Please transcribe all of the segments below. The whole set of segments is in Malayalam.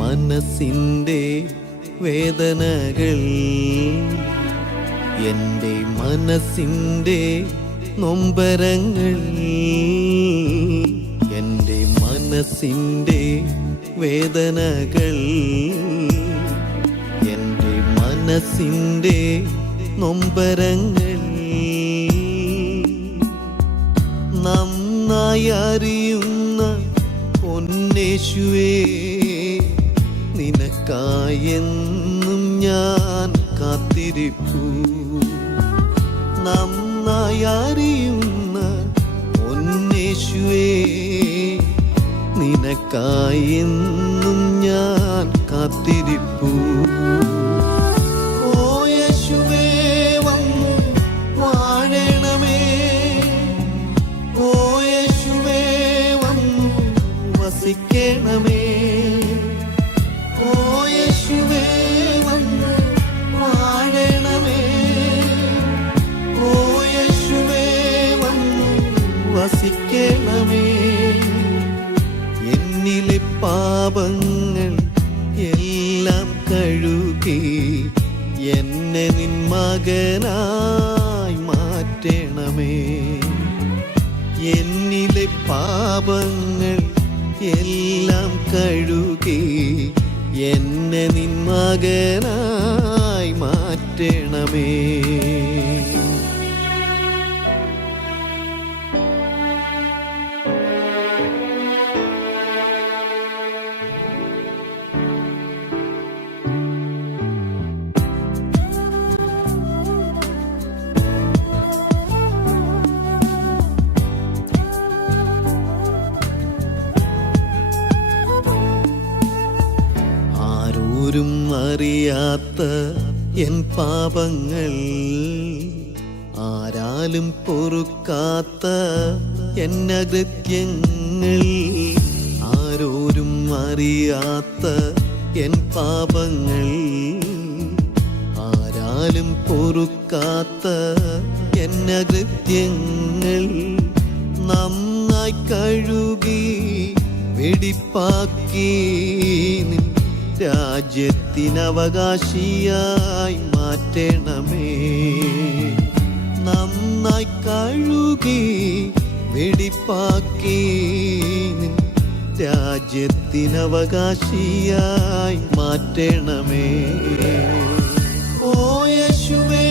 മനസ്സിൻ്റെ വേദനകൾ, എൻ്റെ മനസ്സിൻ്റെ നൊമ്പരങ്ങൾ, എൻ്റെ മനസ്സിൻ്റെ വേദനകൾ, എൻ്റെ മനസ്സിൻ്റെ നൊമ്പരങ്ങൾ നന്നായി അറിയുന്ന പൊന്നേശുവേ, നിനക്കായെന്നും ഞാൻ കാത്തിരിപ്പു. നന്നായി അറിയുന്ന പൊന്നേശുവേ, നിനക്കായെന്നും ഞാൻ കാത്തിരിപ്പു. ഓ യേശുവേ വന്നു വാഴണമേ, ഓ യേശുവേ വന്നു വസിക്കണമേ, ഓ യേശുവേ വന്നു വാഴണമേ, ഓ യേശുവേ വന്നു വസിക്കണമേ. എന്നിലെ പാപങ്ങൾ എല്ലാം കഴുകി എന്നെ നിൻ മകനായി മാറ്റണമേ. എന്നിലെ പാപങ്ങൾ എല്ലാം കഴുകി എന്നെ നിൻ മകനായി മാറ്റണമേ. ആരും അറിയാത്ത എൻ പാപങ്ങൾ, ആരാലും പൊറുക്കാത്ത എൻ അകൃത്യങ്ങൾ, ആരോരും അറിയാത്ത എൻ പാപങ്ങൾ, ആരാലും പൊറുക്കാത്ത എൻ അകൃത്യങ്ങൾ നന്നായി കഴുകി വെടിപ്പാക്കി നിൻ രാജ്യത്തിനവകാശിയായി മാറ്റണമേ. നന്നായി കഴുകി വെടിപ്പാക്കി നിൻ രാജ്യത്തിനവകാശിയായി മാറ്റണമേ. ഓ യേശുവേ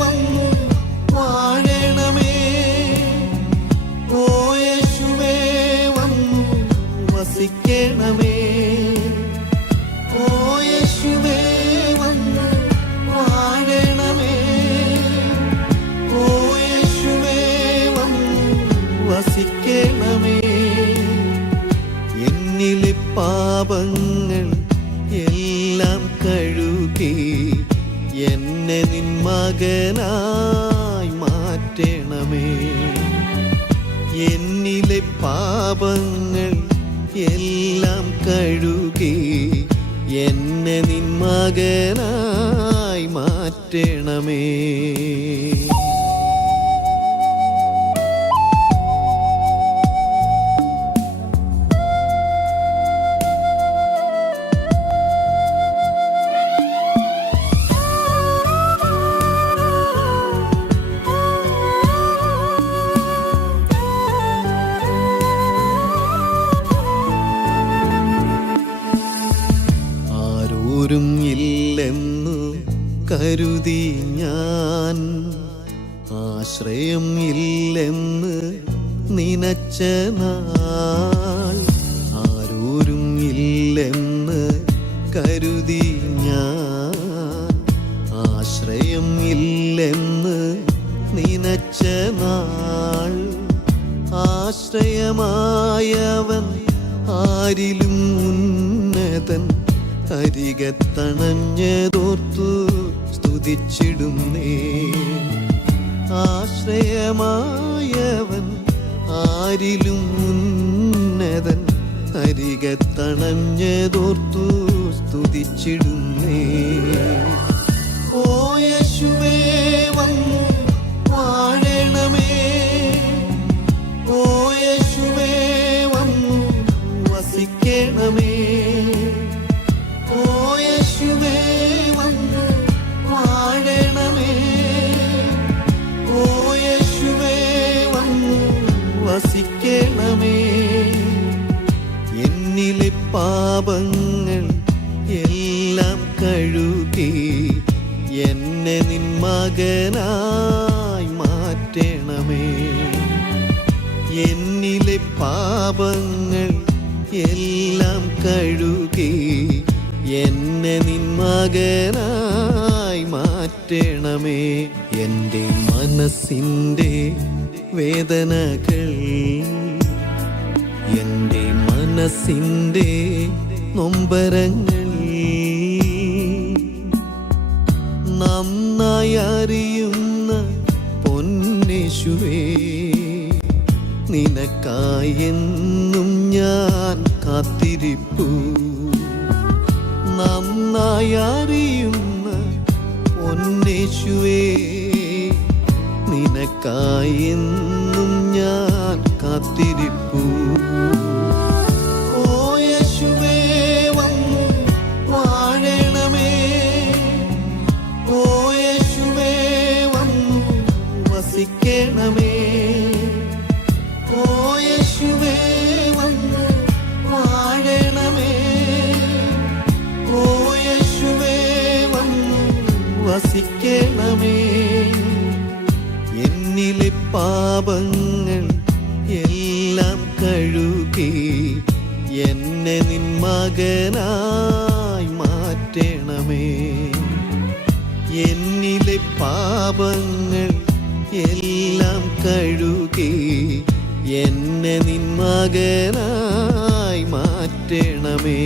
വന്നു വാഴണമേ, ഓ യേശുവേ വന്നു വസിക്കണമേ, ഓ യേശുവേ വന്നു വാഴണമേ, ഓ യേശുവേ വന്നു വസിക്കണമേ. എന്നിലെ പാപങ്ങൾ എല്ലാം കഴുകി എന്നെ നിൻ മകനായി മാറ്റണമേ. എന്നിലെ പാപങ്ങൾ എല്ലാം കഴുകി എന്നെ നിൻ മകനായി മാറ്റണമേ. ആരും ഇല്ലെന്നു കരുതി ഞാൻ, ആശ്രയം ഇല്ലെന്ന് നനച്ച നാൾ, ആരോരും ഇല്ലെന്ന് കരുതി ഞാൻ, ആശ്രയം ഇല്ലെന്ന് നനച്ച നാൾ, ആശ്രയമായവൻ ആരിലും ഉന്നതൻ അരികത്തണഞ്ഞതോർത്തു സ്തുതിച്ചിടുന്നേ. ആശ്രയമായവൻ ആരിലും ഉന്നതൻ അരികത്തണഞ്ഞതോർത്തു സ്തുതിച്ചിടുന്നേ. ഓ യേശുവേ വന്നു വാഴണമേ, ഓ യേശുവേ വന്നു വസിക്കണമേ, എന്നെ നിൻ മകനായി മാറ്റണമേ. എന്നിലെ പാപങ്ങൾ എല്ലാം കഴുകി എന്നെ നിൻ മകനായി മാറ്റണമേ. എൻ്റെ മനസ്സിൻ്റെ വേദനകൾ, എൻ്റെ മനസ്സിൻ്റെ നൊമ്പരങ്ങൾ നന്നായി അറിയുന്ന പൊന്നേശുവേ, നിനക്കായി എന്നും ഞാൻ കാത്തിരിപ്പു. നന്നായി അറിയുന്ന പൊന്നേശുവേ, നിനക്കായി എന്നും ഞാൻ കാത്തിരിപ്പു. ഓ യേശുവേ വന്നു വാഴണമേ, ഓ യേശുവേ വന്നു വസിക്കണമേ, ഓ യേശുവേ വന്നു വാഴണമേ, ഓ യേശുവേ വന്നു വസിക്കണമേ. എന്നിലെ പാപങ്ങൾ എല്ലാം കഴുകി എന്നെ നിൻ മകനായി മാറ്റണമേ. എന്നിലെ പാപങ്ങൾ എല്ലാം കഴുകി എന്നെ നിൻ മകനായി മാറ്റണമേ.